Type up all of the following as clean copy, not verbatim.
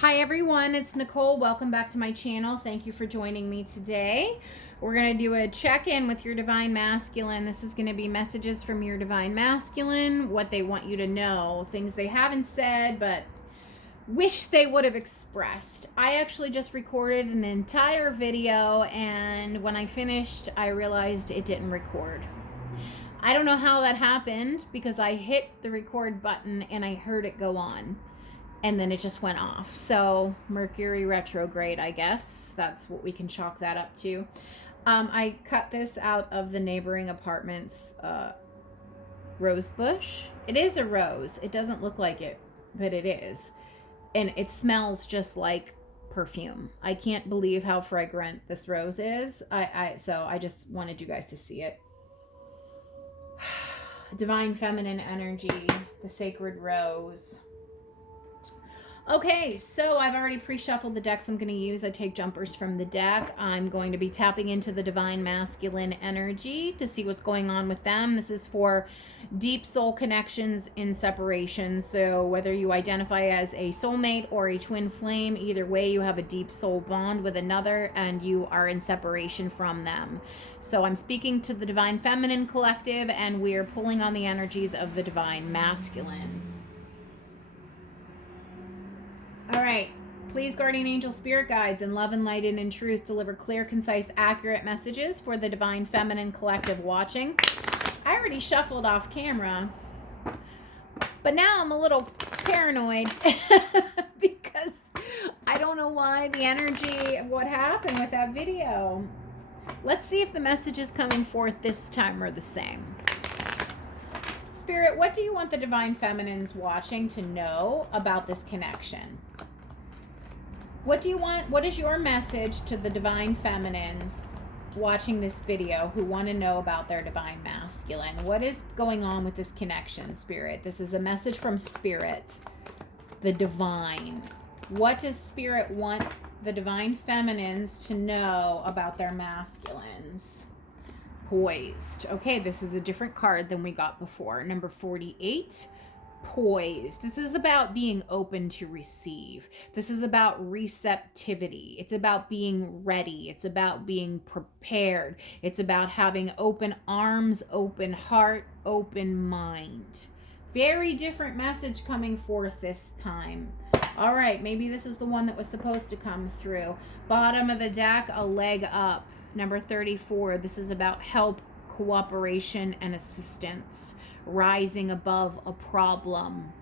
Hi everyone, it's Nicole. Welcome back to my channel. Thank you for joining me today. We're going to do a check-in with your Divine Masculine. This is going to be messages from your Divine Masculine, what they want you to know, things they haven't said but wish they would have expressed. I actually just recorded an entire video, and when I finished, I realized it didn't record. I don't know how that happened because I hit the record button and I heard it go on. And then it just went off. So Mercury retrograde, I guess. That's what we can chalk that up to. I cut this out of the neighboring apartment's rose bush. It is a rose. It doesn't look like it, but it is. And it smells just like perfume. I can't believe how fragrant this rose is. So I just wanted you guys to see it. Divine feminine energy, the sacred rose. Okay, so I've already pre-shuffled the decks I'm going to use. I take jumpers from the deck. I'm going to be tapping into the Divine Masculine energy to see what's going on with them. This is for deep soul connections in separation. So whether you identify as a soulmate or a twin flame, either way you have a deep soul bond with another and you are in separation from them. So I'm speaking to the Divine Feminine collective and we're pulling on the energies of the Divine Masculine. All right, please, guardian angel, spirit guides, and love, and light, and in truth, deliver clear, concise, accurate messages for the Divine Feminine collective watching. I already shuffled off camera, but now I'm a little paranoid because I don't know why the energy of what happened with that video. Let's see if the messages coming forth this time are the same. Spirit, what do you want the Divine Feminines watching to know about this connection? What do you want? What is your message to the Divine Feminines watching this video who want to know about their Divine Masculine? What is going on with this connection, Spirit? This is a message from Spirit, the Divine. What does Spirit want the Divine Feminines to know about their masculines? Poised. Okay, this is a different card than we got before. Number 48, poised. This is about being open to receive. This is about receptivity. It's about being ready. It's about being prepared. It's about having open arms, open heart, open mind. Very different message coming forth this time. All right, maybe this is the one that was supposed to come through. Bottom of the deck, a leg up. Number 34, this is about help, cooperation, and assistance. Rising above a problem.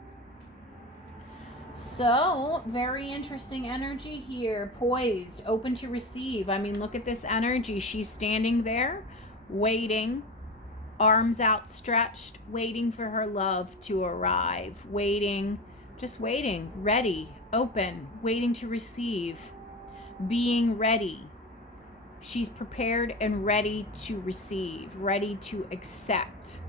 So, very interesting energy here. Poised, open to receive. I mean, look at this energy. She's standing there, waiting, arms outstretched, waiting for her love to arrive. Waiting, just waiting, ready, open, waiting to receive, being ready. She's prepared and ready to receive, ready to accept.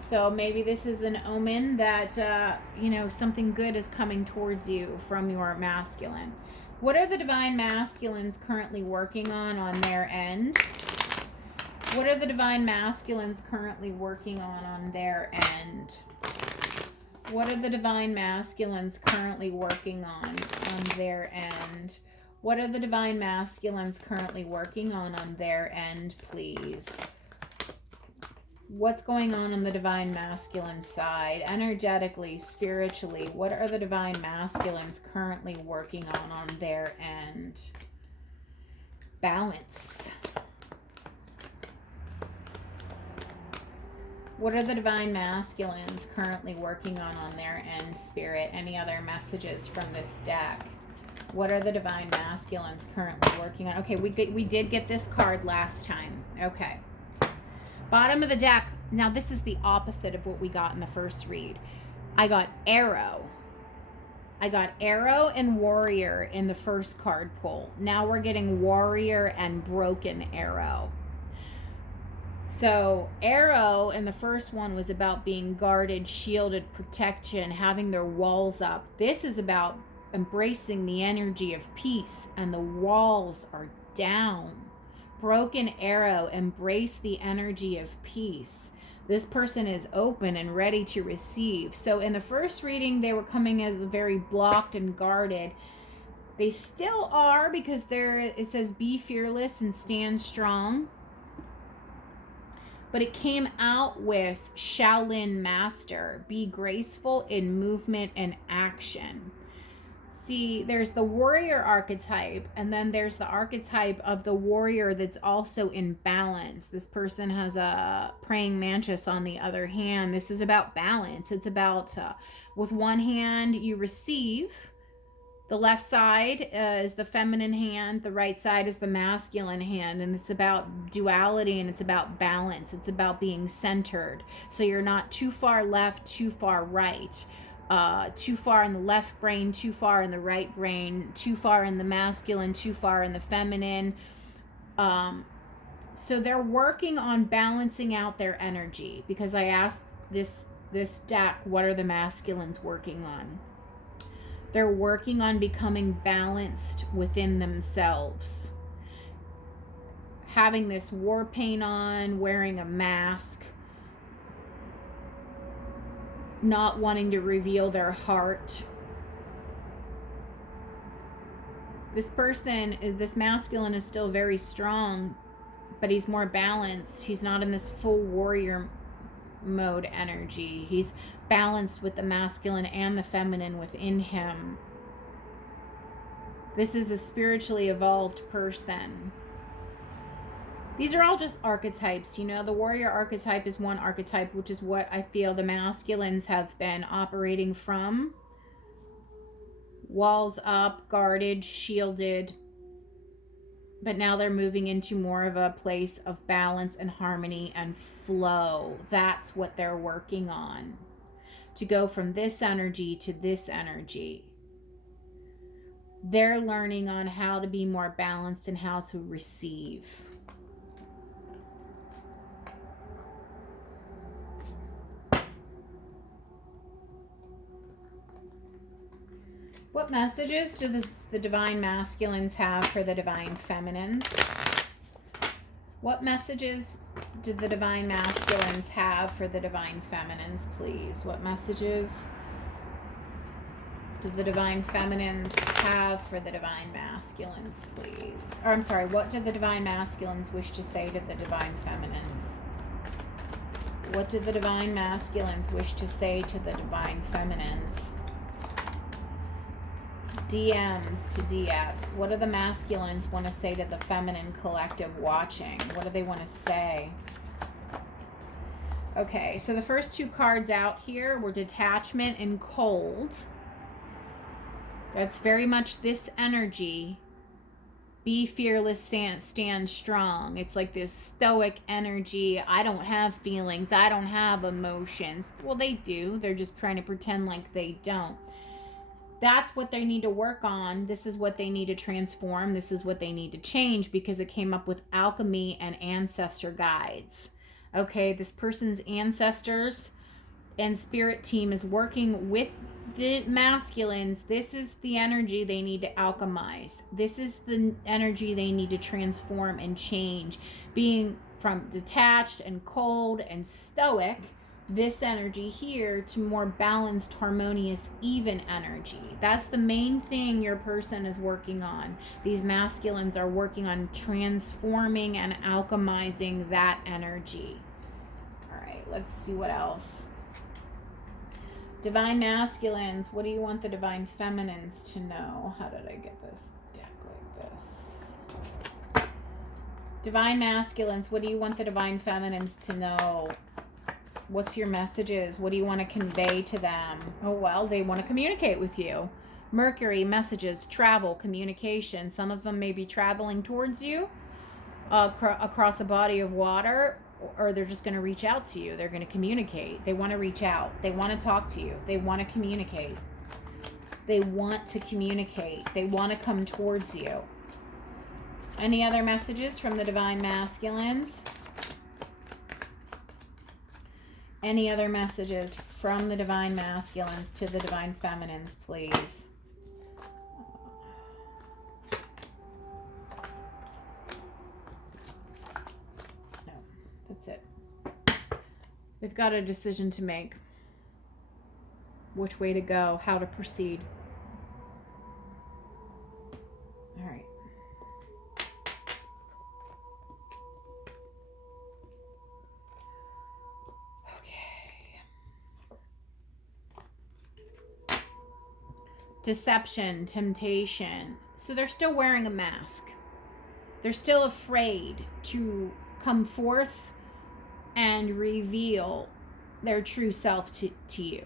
So maybe this is an omen that, something good is coming towards you from your masculine. What are the Divine Masculines currently working on their end? What are the Divine Masculines currently working on their end? What are the Divine Masculines currently working on their end? What are the Divine Masculines currently working on their end, please? What's going on the Divine Masculine side? Energetically, spiritually, what are the Divine Masculines currently working on their end? Balance. What are the Divine Masculines currently working on their end, Spirit? Any other messages from this deck? What are the Divine Masculines currently working on? Okay, we did get this card last time. Okay. Bottom of the deck. Now, this is the opposite of what we got in the first read. I got Arrow. I got Arrow and Warrior in the first card pull. Now we're getting Warrior and Broken Arrow. So Arrow in the first one was about being guarded, shielded, protection, having their walls up. This is about embracing the energy of peace and the walls are down. Broken Arrow, embrace the energy of peace. This person is open and ready to receive. So in the first reading, they were coming as very blocked and guarded. They still are, because it says be fearless and stand strong. But it came out with Shaolin Master, be graceful in movement and action. See, there's the warrior archetype, and then there's the archetype of the warrior that's also in balance. This person has a praying mantis on the other hand. This is about balance. It's about, with one hand, you receive. The left side is the feminine hand. The right side is the masculine hand. And it's about duality, and it's about balance. It's about being centered. So you're not too far left, too far right. Too far in the left brain, too far in the right brain, too far in the masculine, too far in the feminine. So they're working on balancing out their energy, because I asked this deck, what are the masculines working on? They're working on becoming balanced within themselves. Having this war paint on, wearing a mask, not wanting to reveal their heart. This masculine is still very strong, but he's more balanced. He's not in this full warrior mode energy. He's balanced with the masculine and the feminine within him. This is a spiritually evolved person. These are all just archetypes. You know, the warrior archetype is one archetype, which is what I feel the masculines have been operating from. Walls up, guarded, shielded. But now they're moving into more of a place of balance and harmony and flow. That's what they're working on. To go from this energy to this energy. They're learning on how to be more balanced and how to receive. What messages do the divine masculines have for the divine feminines? What messages do the divine masculines have for the divine feminines, please? What messages do the divine feminines have for the divine masculines, please? Or I'm sorry, what do the divine masculines wish to say to the divine feminines? What do the divine masculines wish to say to the divine feminines? DMs to DFs. What do the masculines want to say to the feminine collective watching? What do they want to say? Okay, so the first two cards out here were detachment and cold. That's very much this energy. Be fearless, stand strong. It's like this stoic energy. I don't have feelings. I don't have emotions. Well, they do. They're just trying to pretend like they don't. That's what they need to work on. This is what they need to transform. This is what they need to change, because it came up with alchemy and ancestor guides. Okay, this person's ancestors and spirit team is working with the masculines. This is the energy they need to alchemize. This is the energy they need to transform and change. Being from detached and cold and stoic, this energy here, to more balanced, harmonious, even energy. That's the main thing your person is working on. These masculines are working on transforming and alchemizing that energy. All right, let's see what else. Divine masculines, what do you want the divine feminines to know? How did I get this deck like this? Divine masculines, what do you want the divine feminines to know? What's your messages? What do you want to convey to them? Oh, well, they want to communicate with you. Mercury, messages, travel, communication. Some of them may be traveling towards you across a body of water, or they're just going to reach out to you. They're going to communicate. They want to reach out. They want to talk to you. They want to communicate. They want to communicate. They want to come towards you. Any other messages from the divine masculines? Any other messages from the divine masculines to the divine feminines, please? No, that's it. The got a decision to make. Which way to go, how to proceed. All right. Okay. Deception, temptation. So they're still wearing a mask. They're still afraid to come forth and reveal their true self to you.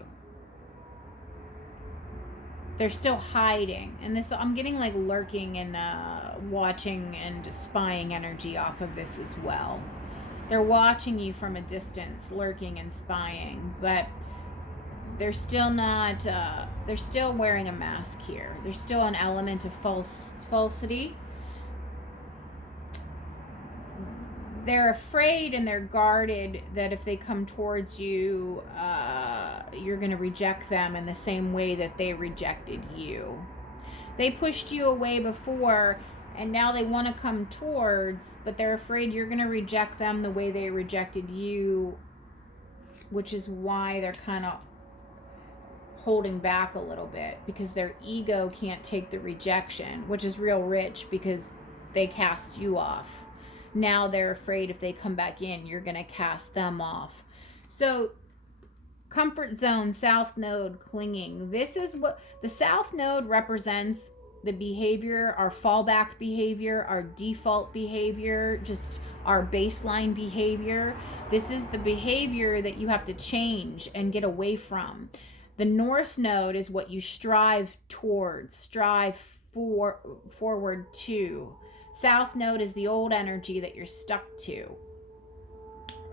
They're still hiding. And this, I'm getting like lurking and watching and spying energy off of this as well. They're watching you from a distance, lurking and spying, but they're still not, they're still wearing a mask here. There's still an element of falsity. They're afraid and they're guarded that if they come towards you, you're going to reject them in the same way that they rejected you. They pushed you away before, and now they want to come towards, but they're afraid you're going to reject them the way they rejected you, which is why they're kind of holding back a little bit, because their ego can't take the rejection, which is real rich because they cast you off. Now they're afraid if they come back in, you're going to cast them off. So comfort zone, south node, clinging. This is what the south node represents: the behavior, our fallback behavior, our default behavior, just our baseline behavior. This is the behavior that you have to change and get away from. The north node is what you strive towards, strive forward to. South node is the old energy that you're stuck to,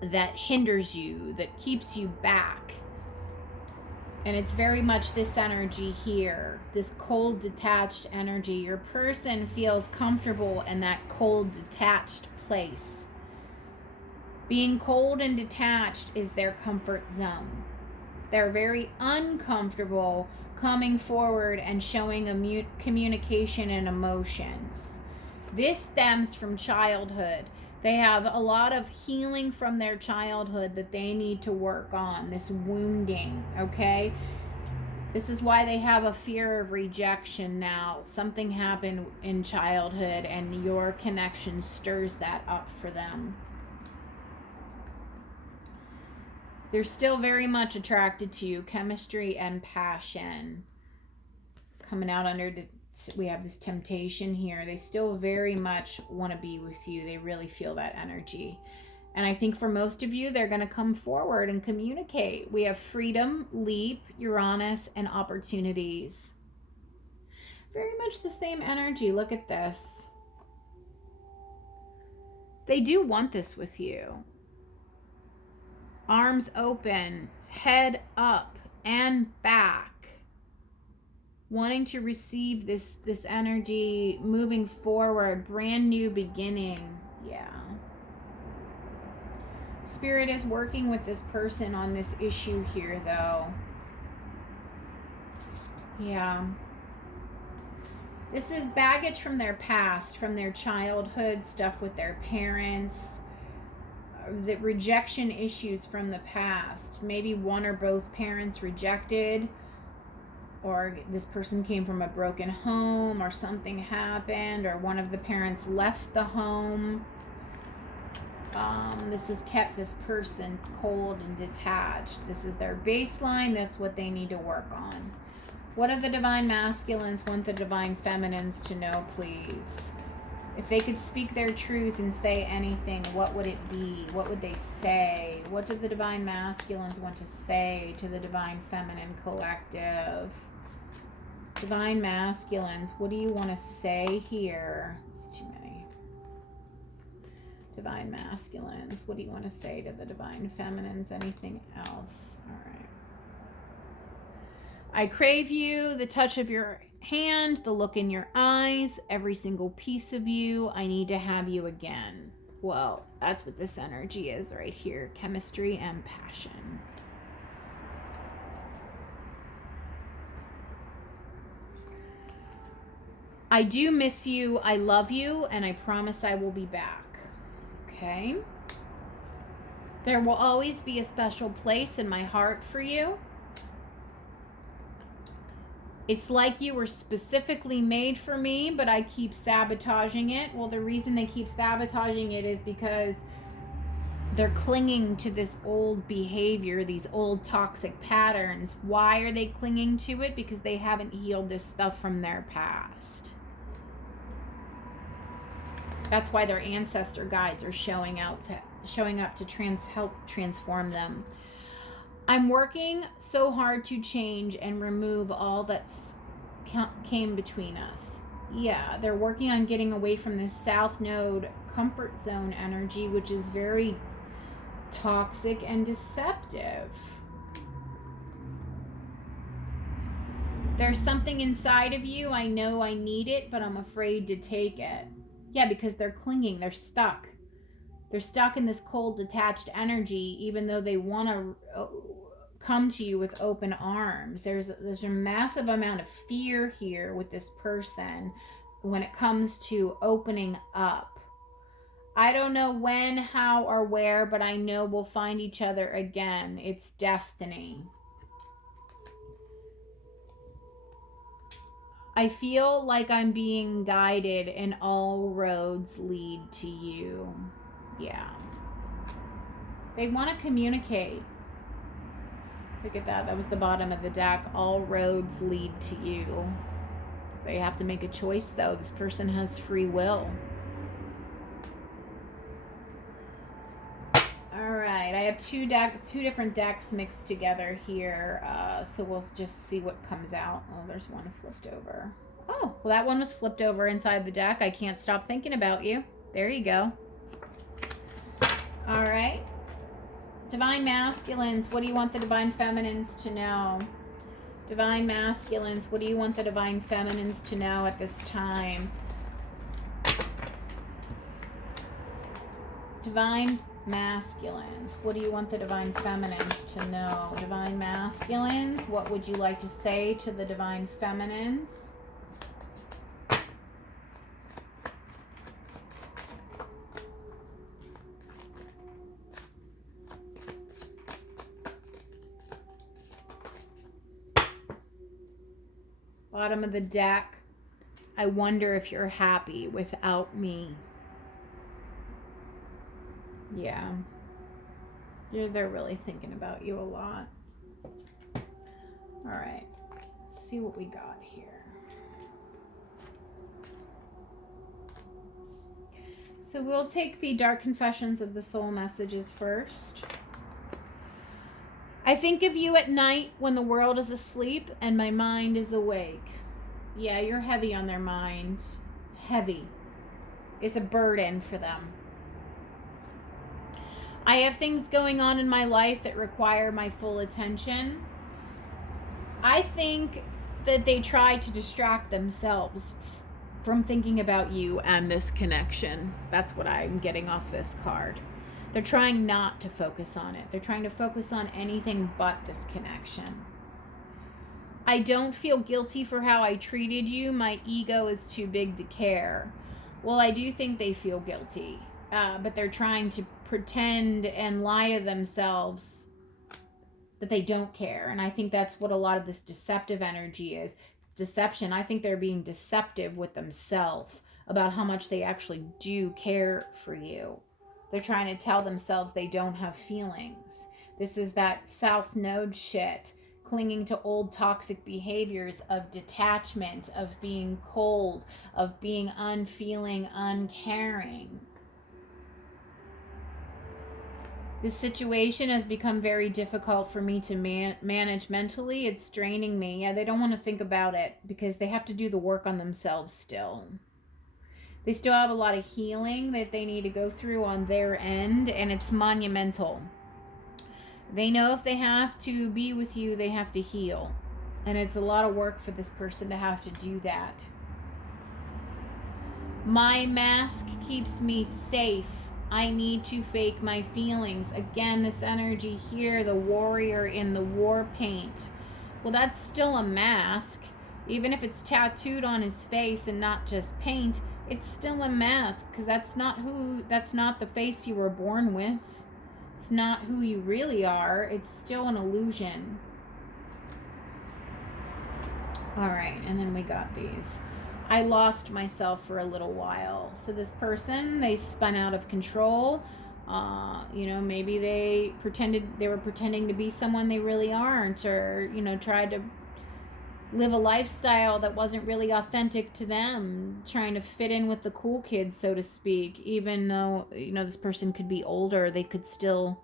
that hinders you, that keeps you back. And it's very much this energy here, this cold, detached energy. Your person feels comfortable in that cold, detached place. Being cold and detached is their comfort zone. They're very uncomfortable coming forward and showing a communication and emotions. This stems from childhood. They have a lot of healing from their childhood that they need to work on, this wounding, okay? This is why they have a fear of rejection now. Something happened in childhood and your connection stirs that up for them. They're still very much attracted to you, chemistry and passion. Coming out under, we have this temptation here. They still very much want to be with you. They really feel that energy. And I think for most of you, they're going to come forward and communicate. We have freedom, leap, Uranus, and opportunities. Very much the same energy. Look at this. They do want this with you. Arms open, head up and back. Wanting to receive this energy, moving forward, brand new beginning. Yeah. Spirit is working with this person on this issue here, though. Yeah. This is baggage from their past, from their childhood, stuff with their parents, the rejection issues from the past. Maybe one or both parents rejected, or this person came from a broken home, or something happened, or one of the parents left the home. This has kept this person cold and detached. This is their baseline. That's what they need to work on. What do the divine masculines want the divine feminines to know, please? If they could speak their truth and say anything, what would it be? What would they say? What do the divine masculines want to say to the divine feminine collective? Divine masculines, what do you want to say here? It's too many. Divine masculines, what do you want to say to the divine feminines? Anything else? All right. I crave you, the touch of your hand, the look in your eyes, every single piece of you. I need to have you again. Well, that's what this energy is right here. Chemistry and passion. I do miss you. I love you. And I promise I will be back. Okay. There will always be a special place in my heart for you. It's like you were specifically made for me, but I keep sabotaging it. Well, the reason they keep sabotaging it is because they're clinging to this old behavior, these old toxic patterns. Why are they clinging to it? Because they haven't healed this stuff from their past. That's why their ancestor guides are showing up to help transform them. I'm working so hard to change and remove all that's came between us. Yeah, they're working on getting away from this South Node comfort zone energy, which is very toxic and deceptive. There's something inside of you. I know I need it, but I'm afraid to take it. Yeah, because they're clinging. They're stuck. They're stuck in this cold, detached energy, even though they want to come to you with open arms. There's a massive amount of fear here with this person when it comes to opening up. I don't know when, how, or where, but I know we'll find each other again. It's destiny. I feel like I'm being guided and all roads lead to you. Yeah. They want to communicate. Look at that. That was the bottom of the deck. All roads lead to you. They have to make a choice, though. This person has free will. All right. I have two different decks mixed together here. So we'll just see what comes out. Oh, there's one flipped over. Oh, well, that one was flipped over inside the deck. I can't stop thinking about you. There you go. All right. Divine Masculines, what do you want the Divine Feminines to know? Divine Masculines, what do you want the Divine Feminines to know at this time? Divine Masculines, what do you want the Divine Feminines to know? Divine Masculines, what would you like to say to the Divine Feminines? Bottom of the deck, I wonder if you're happy without me. Yeah. They're really thinking about you a lot. All right. Let's see what we got here. So we'll take the Dark Confessions of the Soul messages first. I think of you at night when the world is asleep and my mind is awake. Yeah, you're heavy on their mind. Heavy. It's a burden for them. I have things going on in my life that require my full attention. I think that they try to distract themselves from thinking about you and this connection. That's what I'm getting off this card. They're trying not to focus on it. They're trying to focus on anything but this connection. I don't feel guilty for how I treated you. My ego is too big to care. Well, I do think they feel guilty, but they're trying to pretend and lie to themselves that they don't care. And I think that's what a lot of this deceptive energy is. Deception. I think they're being deceptive with themselves about how much they actually do care for you. They're trying to tell themselves they don't have feelings. This is that South Node shit, clinging to old toxic behaviors of detachment, of being cold, of being unfeeling, uncaring. This situation has become very difficult for me to manage mentally. It's draining me. Yeah, they don't want to think about it because they have to do the work on themselves still. They still have a lot of healing that they need to go through on their end, and it's monumental. They know if they have to be with you, they have to heal. And it's a lot of work for this person to have to do that. My mask keeps me safe. I need to fake my feelings. Again, this energy here, the warrior in the war paint. Well, that's still a mask. Even if it's tattooed on his face and not just paint, it's still a mask because that's not the face you were born with. It's not who you really are. It's still an illusion. All right, and then we got these. I lost myself for a little while. So this person, they spun out of control. You know, maybe they were pretending to be someone they really aren't, or, you know, tried to live a lifestyle that wasn't really authentic to them, trying to fit in with the cool kids, so to speak. Even though, you know, this person could be older, they could still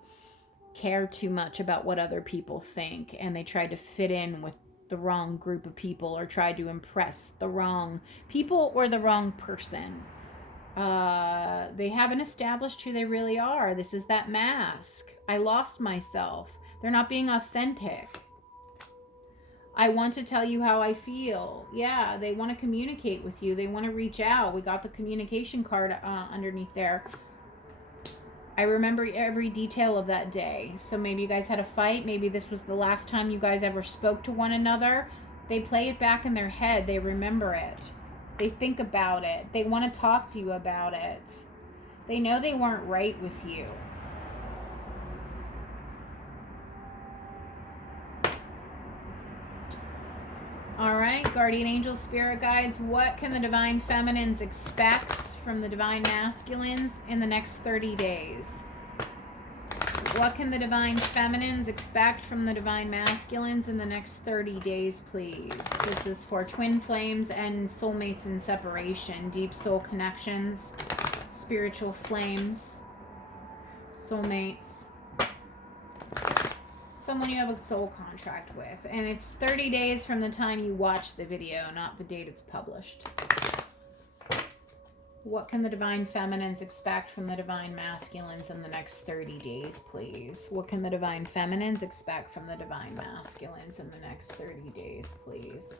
care too much about what other people think, and they tried to fit in with the wrong group of people, or tried to impress the wrong people or the wrong person. They haven't established who they really are. This is that mask. I lost myself. They're not being authentic. I want to tell you how I feel. Yeah, they want to communicate with you. They want to reach out. We got the communication card underneath there. I remember every detail of that day. So maybe you guys had a fight. Maybe this was the last time you guys ever spoke to one another. They play it back in their head. They remember it. They think about it. They want to talk to you about it. They know they weren't right with you. All right, guardian angels, spirit guides, what can the divine feminines expect from the divine masculines in the next 30 days? What can the divine feminines expect from the divine masculines in the next 30 days, please? This is for twin flames and soulmates in separation, deep soul connections, spiritual flames, soulmates, someone you have a soul contract with. And it's 30 days from the time you watch the video, not the date it's published. What can the divine feminines expect from the divine masculines in the next 30 days, please? What can the divine feminines expect from the divine masculines in the next 30 days, please?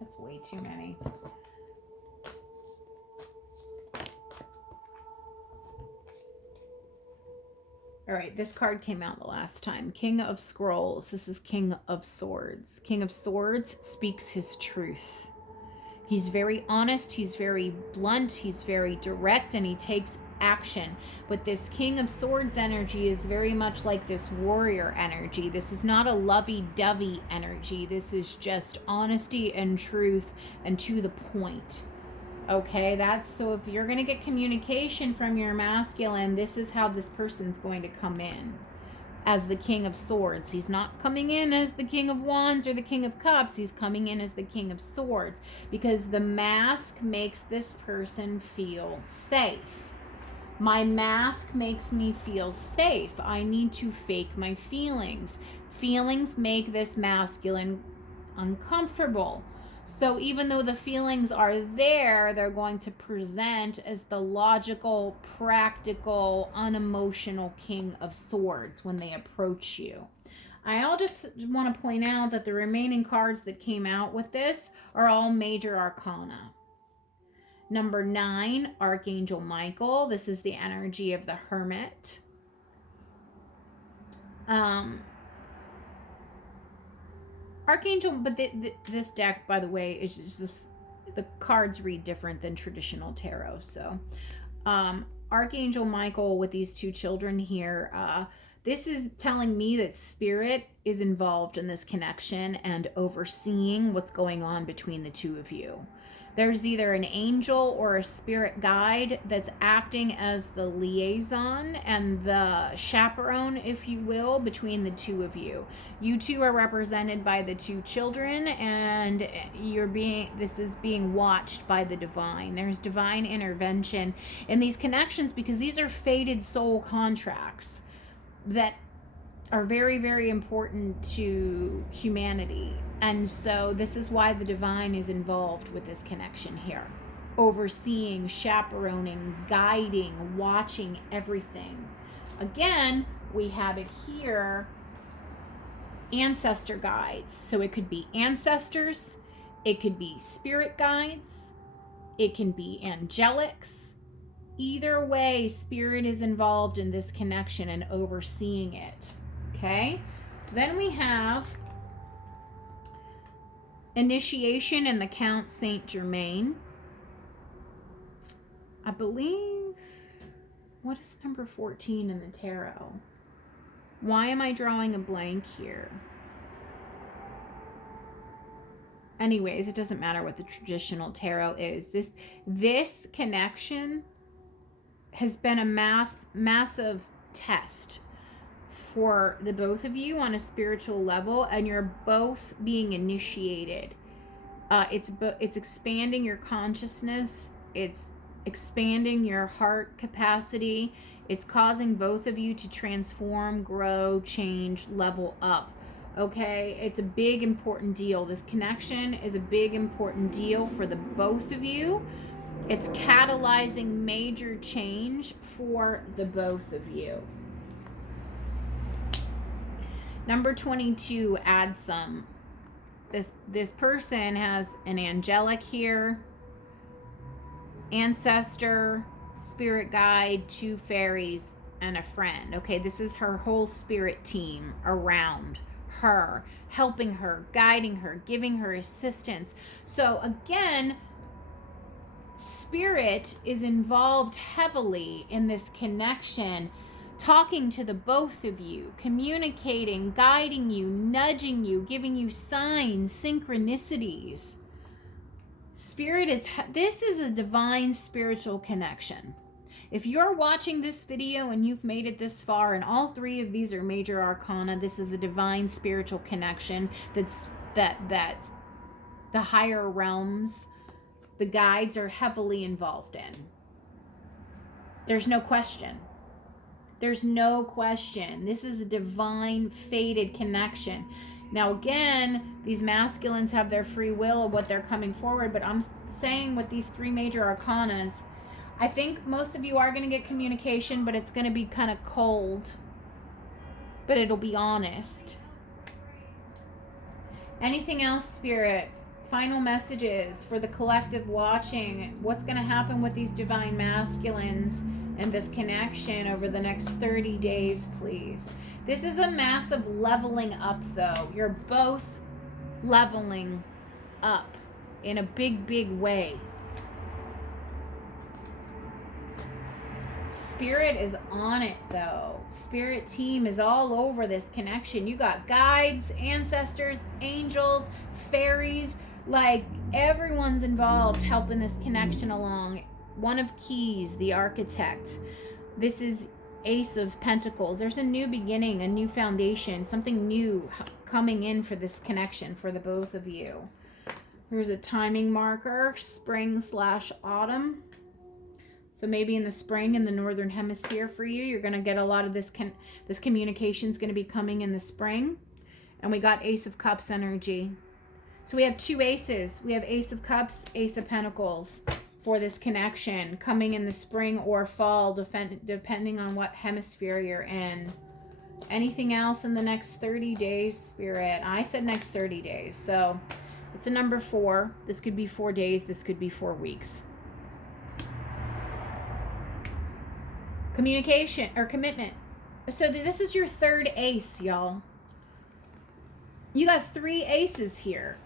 That's way too many. All right, this card came out the last time. King of Scrolls. This is King of Swords. King of Swords speaks his truth. He's very honest, he's very blunt, he's very direct, and he takes action. But this King of Swords energy is very much like this warrior energy. This is not a lovey-dovey energy. This is just honesty and truth and to the point. Okay, that's so if you're going to get communication from your masculine, this is how this person's going to come in. As the King of Swords. He's not coming in as the King of Wands or the King of Cups. He's coming in as the King of Swords, because the mask makes this person feel safe. My mask makes me feel safe. I need to fake my feelings. Feelings make this masculine uncomfortable. So even though the feelings are there, they're going to present as the logical, practical, unemotional King of Swords when they approach you. I just want to point out that the remaining cards that came out with this are all major arcana. Number 9, Archangel Michael. This is the energy of the Hermit. Archangel, but this deck, by the way, is just the cards read different than traditional tarot. So, Archangel Michael with these two children here, this is telling me that spirit is involved in this connection and overseeing what's going on between the two of you. There's either an angel or a spirit guide that's acting as the liaison and the chaperone, if you will, between the two of you. You two are represented by the two children, and this is being watched by the divine. There's divine intervention in these connections, because these are fated soul contracts that are very, very important to humanity. And so this is why the divine is involved with this connection here. Overseeing, chaperoning, guiding, watching everything. Again, we have it here, ancestor guides. So it could be ancestors, it could be spirit guides, it can be angelics. Either way, spirit is involved in this connection and overseeing it. Okay? Then we have Initiation in the Count Saint Germain. I believe, what is number 14 in the tarot? Why am I drawing a blank here? Anyways, it doesn't matter what the traditional tarot is. This connection has been a massive test for the both of you on a spiritual level, and you're both being initiated. It's expanding your consciousness. It's expanding your heart capacity. It's causing both of you to transform, grow, change, level up. Okay, it's a big important deal. This connection is a big important deal for the both of you. It's catalyzing major change for the both of you. Number 22, add some. This person has an angelic here, ancestor, spirit guide, 2 fairies, and a friend. Okay, this is her whole spirit team around her, helping her, guiding her, giving her assistance. So again, spirit is involved heavily in this connection, talking to the both of you, communicating, guiding you, nudging you, giving you signs, synchronicities. This is a divine spiritual connection. If you're watching this video and you've made it this far, and all 3 of these are major arcana, this is a divine spiritual connection that the higher realms, the guides, are heavily involved in. There's no question. There's no question. This is a divine fated connection. Now again, these masculines have their free will of what they're coming forward, but I'm saying with these 3 major arcanas, I think most of you are going to get communication, but it's going to be kind of cold, but it'll be honest. Anything else, Spirit? Final messages for the collective watching. What's going to happen with these divine masculines and this connection over the next 30 days, please? This is a massive leveling up, though. You're both leveling up in a big, big way. Spirit is on it, though. Spirit team is all over this connection. You got guides, ancestors, angels, fairies. Like, everyone's involved helping this connection along. One of Keys, the architect. This is Ace of Pentacles. There's a new beginning, a new foundation, something new coming in for this connection for the both of you. There's a timing marker, spring/autumn. So maybe in the spring in the northern hemisphere for you, you're going to get a lot of this communication is going to be coming in the spring. And we got Ace of Cups energy. So we have 2 aces. We have Ace of Cups, Ace of Pentacles for this connection coming in the spring or fall, depending on what hemisphere you're in. Anything else in the next 30 days, Spirit? I said next 30 days. So it's a number 4. This could be 4 days. This could be 4 weeks. Communication or commitment. So this is your 3rd ace, y'all. You got 3 aces here.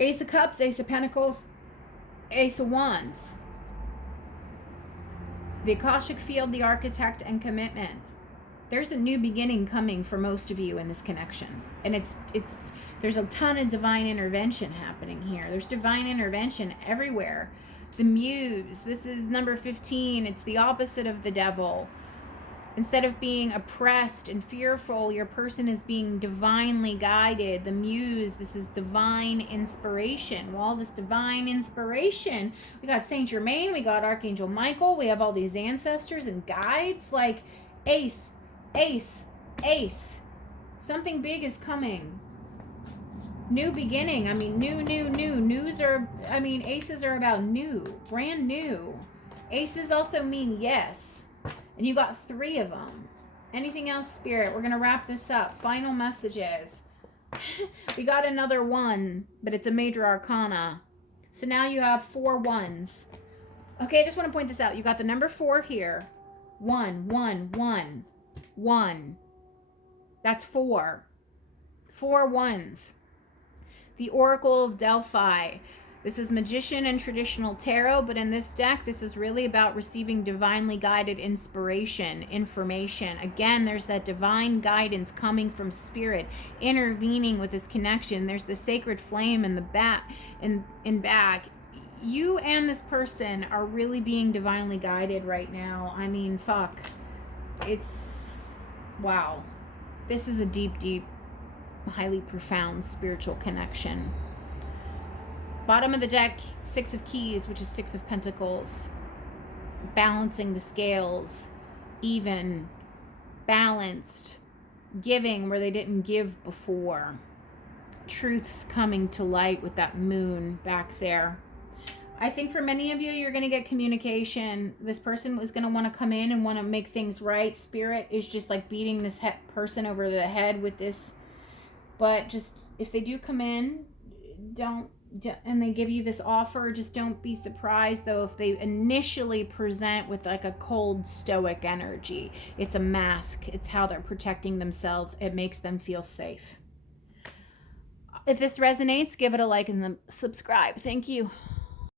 Ace of Cups, Ace of Pentacles, Ace of Wands. The Akashic Field, the Architect, and commitment. There's a new beginning coming for most of you in this connection. And there's a ton of divine intervention happening here. There's divine intervention everywhere. The Muse, this is number 15. It's the opposite of the devil. Instead of being oppressed and fearful, your person is being divinely guided. The Muse, this is divine inspiration. Well, this divine inspiration, we got Saint Germain, we got Archangel Michael, we have all these ancestors and guides. Like, ace, ace, ace. Something big is coming. New beginning. I mean, new. Aces are about new, brand new. Aces also mean yes. And you got 3 of them. Anything else, Spirit? We're going to wrap this up. Final messages. We got another 1, but it's a major arcana. So now you have 4 ones. Okay, I just want to point this out. You got the number 4 here. 1, 1, 1, 1. That's 4. 4 ones. The Oracle of Delphi. This is Magician and Traditional Tarot, but in this deck, this is really about receiving divinely guided inspiration, information. Again, there's that divine guidance coming from Spirit, intervening with this connection. There's the sacred flame in the back, in back. You and this person are really being divinely guided right now. I mean, fuck. It's, wow. This is a deep, deep, highly profound spiritual connection. Bottom of the deck, Six of Keys, which is Six of Pentacles. Balancing the scales, even, balanced, giving where they didn't give before. Truths coming to light with that moon back there. I think for many of you, you're going to get communication. This person is going to want to come in and want to make things right. Spirit is just like beating this person over the head with this. But just, if they do come in, and they give you this offer, just don't be surprised though if they initially present with like a cold, stoic energy. It's a mask. It's how they're protecting themselves. It makes them feel safe. If this resonates, give it a like and subscribe. Thank you.